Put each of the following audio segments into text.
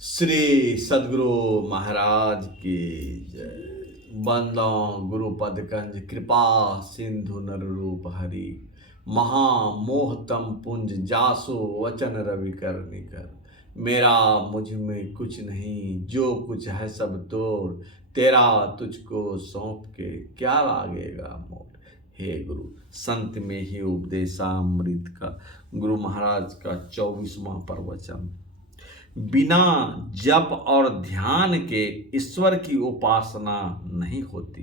श्री सद्गुरु महाराज की जय। बंदो गुरुपद कंज कृपा सिंधु नर रूप हरि। महामोहतम पुंज जासो वचन रवि कर निकर। मेरा मुझ में कुछ नहीं, जो कुछ है सब तोड़। तेरा तुझको सौंप के क्या लागेगा मोड़। हे गुरु, संत में ही उपदेशामृत का गुरु महाराज का 24वां प्रवचन। बिना जप और ध्यान के ईश्वर की उपासना नहीं होती।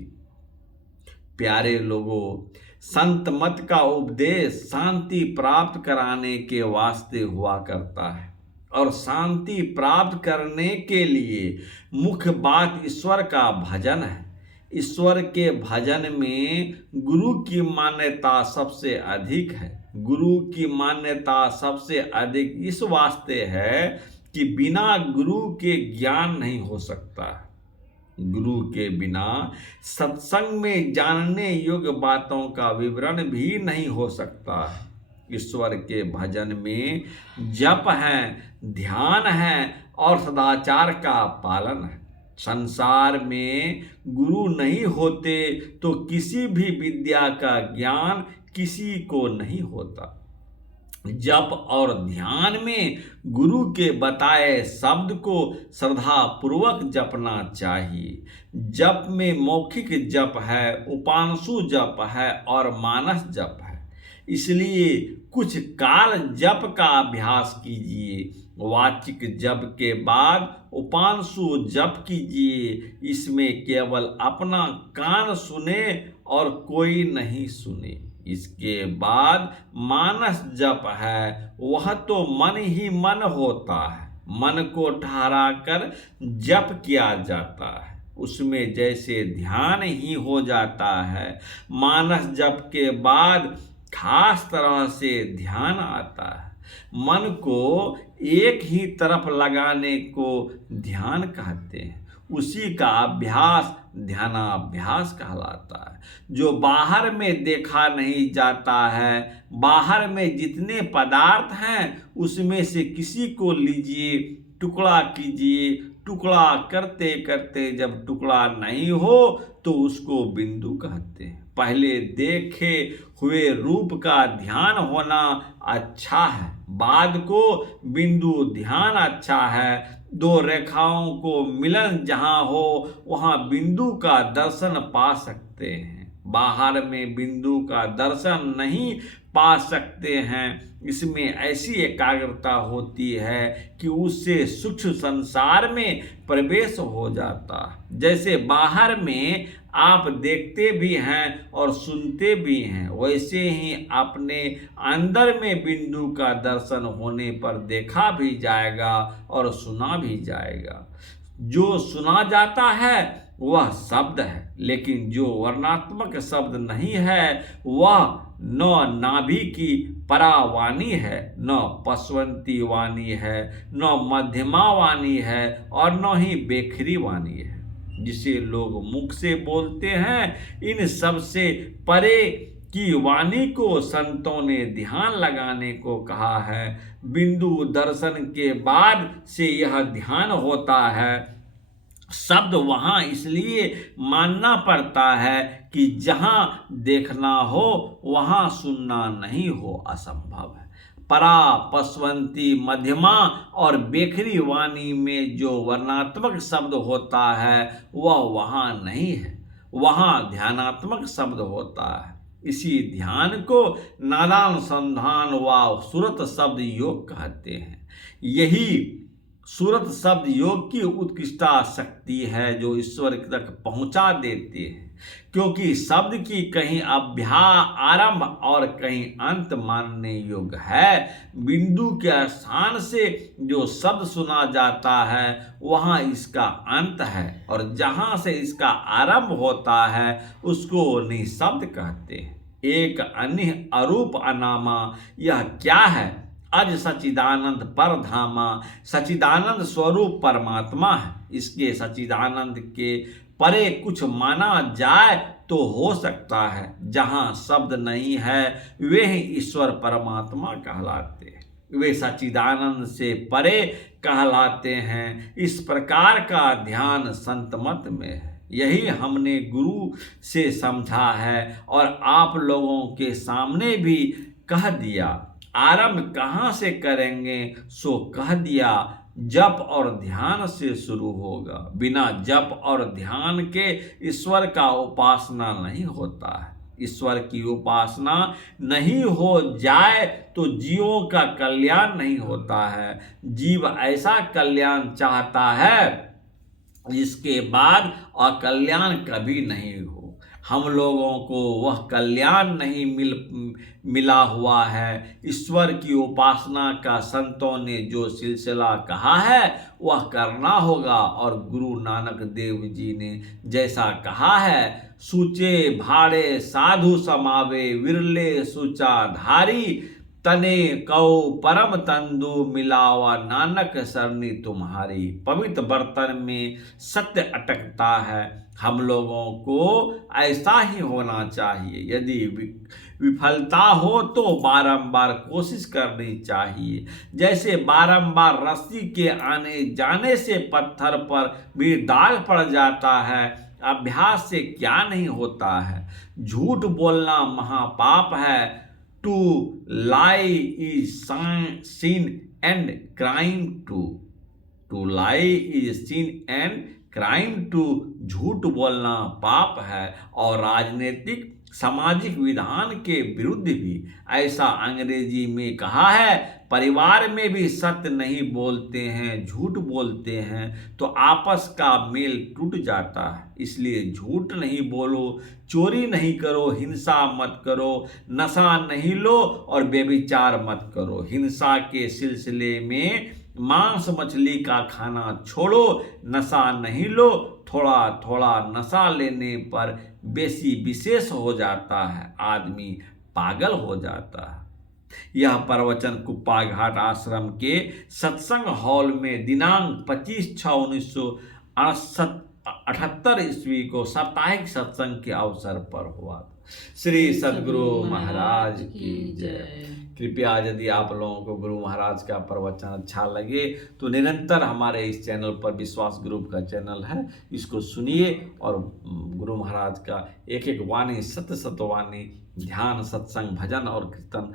प्यारे लोगों, संत मत का उपदेश शांति प्राप्त कराने के वास्ते हुआ करता है और शांति प्राप्त करने के लिए मुख्य बात ईश्वर का भजन है। ईश्वर के भजन में गुरु की मान्यता सबसे अधिक है। गुरु की मान्यता सबसे अधिक इस वास्ते है कि बिना गुरु के ज्ञान नहीं हो सकता। गुरु के बिना सत्संग में जानने योग्य बातों का विवरण भी नहीं हो सकता है। ईश्वर के भजन में जप है, ध्यान है और सदाचार का पालन है। संसार में गुरु नहीं होते तो किसी भी विद्या का ज्ञान किसी को नहीं होता। जप और ध्यान में गुरु के बताए शब्द को श्रद्धा पूर्वक जपना चाहिए। जप में मौखिक जप है, उपांशु जप है और मानस जप है। इसलिए कुछ काल जप का अभ्यास कीजिए। वाचिक जप के बाद उपांशु जप कीजिए। इसमें केवल अपना कान सुने और कोई नहीं सुने। इसके बाद मानस जप है, वह तो मन ही मन होता है। मन को ठहरा कर जप किया जाता है, उसमें जैसे ध्यान ही हो जाता है। मानस जप के बाद खास तरह से ध्यान आता है। मन को एक ही तरफ लगाने को ध्यान कहते हैं। उसी का अभ्यास ध्यानाभ्यास कहलाता है। जो बाहर में देखा नहीं जाता है, बाहर में जितने पदार्थ हैं उसमें से किसी को लीजिए, टुकड़ा कीजिए। टुकड़ा करते करते जब टुकड़ा नहीं हो तो उसको बिंदु कहते हैं। पहले देखे हुए रूप का ध्यान होना अच्छा है, बाद को बिंदु ध्यान अच्छा है। दो रेखाओं को मिलन जहां हो वहां बिंदु का दर्शन पा सकते हैं। बाहर में बिंदु का दर्शन नहीं पा सकते हैं। इसमें ऐसी एकाग्रता होती है कि उससे सूक्ष्म संसार में प्रवेश हो जाता है। जैसे बाहर में आप देखते भी हैं और सुनते भी हैं, वैसे ही अपने अंदर में बिंदु का दर्शन होने पर देखा भी जाएगा और सुना भी जाएगा। जो सुना जाता है वह शब्द है, लेकिन जो वर्णात्मक शब्द नहीं है वह न नाभि की परावाणी है, न पशवंती वाणी है, न मध्यमा वाणी है और न ही बेखरी वाणी है। जिसे लोग मुख से बोलते हैं, इन सब से परे की वाणी को संतों ने ध्यान लगाने को कहा है। बिंदु दर्शन के बाद से यह ध्यान होता है। शब्द वहां इसलिए मानना पड़ता है कि जहां देखना हो वहां सुनना नहीं हो, असंभव है। परा, पशवंती, मध्यमा और बेखरी वाणी में जो वर्णात्मक शब्द होता है वह वहां नहीं है, वहां ध्यानात्मक शब्द होता है। इसी ध्यान को नादानुसंधान व सुरत शब्द योग कहते हैं। यही सूरत शब्द योग की उत्कृष्टा शक्ति है जो ईश्वर तक पहुंचा देते हैं, क्योंकि शब्द की कहीं आरंभ और कहीं अंत मानने योग्य है। बिंदु के स्थान से जो शब्द सुना जाता है वहां इसका अंत है और जहां से इसका आरंभ होता है उसको निःशब्द कहते हैं। एक अन्य अरूप अनामा यह क्या है? अज सच्चिदानंद पर धामा, सच्चिदानंद स्वरूप परमात्मा है। इसके सच्चिदानंद के परे कुछ माना जाए तो हो सकता है। जहां शब्द नहीं है वे ही ईश्वर परमात्मा कहलाते हैं। वे सच्चिदानंद से परे कहलाते हैं। इस प्रकार का ध्यान संत मत में है। यही हमने गुरु से समझा है और आप लोगों के सामने भी कह दिया। आरंभ कहाँ से करेंगे सो कह दिया, जप और ध्यान से शुरू होगा। बिना जप और ध्यान के ईश्वर का उपासना नहीं होता है। ईश्वर की उपासना नहीं हो जाए तो जीवों का कल्याण नहीं होता है। जीव ऐसा कल्याण चाहता है जिसके बाद अकल्याण कभी नहीं हो। हम लोगों को वह कल्याण नहीं मिला हुआ है। ईश्वर की उपासना का संतों ने जो सिलसिला कहा है वह करना होगा। और गुरु नानक देव जी ने जैसा कहा है, सूचे भाड़े साधु समावे, विरले सूचा धारी, तने कौ परम तंदु मिलावा, नानक सरनी तुम्हारी। पवित्र बर्तन में सत्य अटकता है। हम लोगों को ऐसा ही होना चाहिए। यदि विफलता हो तो बारंबार कोशिश करनी चाहिए। जैसे बारंबार रस्सी के आने जाने से पत्थर पर भी दाग पड़ जाता है, अभ्यास से क्या नहीं होता है। झूठ बोलना महापाप है। To lie is sin and crime to lie is sin and crime to झूठ बोलना पाप है और राजनीतिक सामाजिक विधान के विरुद्ध भी। ऐसा अंग्रेजी में कहा है। परिवार में भी सत्य नहीं बोलते हैं, झूठ बोलते हैं तो आपस का मेल टूट जाता है। इसलिए झूठ नहीं बोलो, चोरी नहीं करो, हिंसा मत करो, नशा नहीं लो और व्यभिचार मत करो। हिंसा के सिलसिले में मांस मछली का खाना छोड़ो, नशा नहीं लो। थोड़ा थोड़ा नशा लेने पर बेसी विशेष हो जाता है, आदमी पागल हो जाता है। यह प्रवचन कुप्पा घाट आश्रम के सत्संग हॉल में दिनांक 25/6/1978 ईस्वी को साप्ताहिक सत्संग के अवसर पर हुआ। श्री सद्गुरु महाराज की जय। कृपया यदि आप लोगों को गुरु महाराज का प्रवचन अच्छा लगे तो निरंतर हमारे इस चैनल पर, विश्वास ग्रुप का चैनल है, इसको सुनिए और गुरु महाराज का एक एक वाणी, सत्य सत्वाणी, ध्यान, सत्संग, भजन और कीर्तन,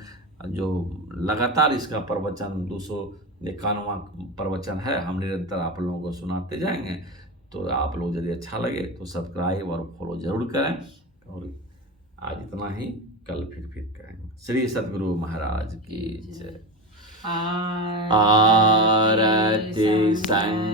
जो लगातार इसका प्रवचन 291वां प्रवचन है, हम निरंतर आप लोगों को सुनाते जाएंगे। तो आप लोग यदि अच्छा लगे तो सब्सक्राइब और फॉलो जरूर करें। और आज इतना ही, कल फिर करेंगे। श्री सद्गुरु महाराज की जय। आरती संग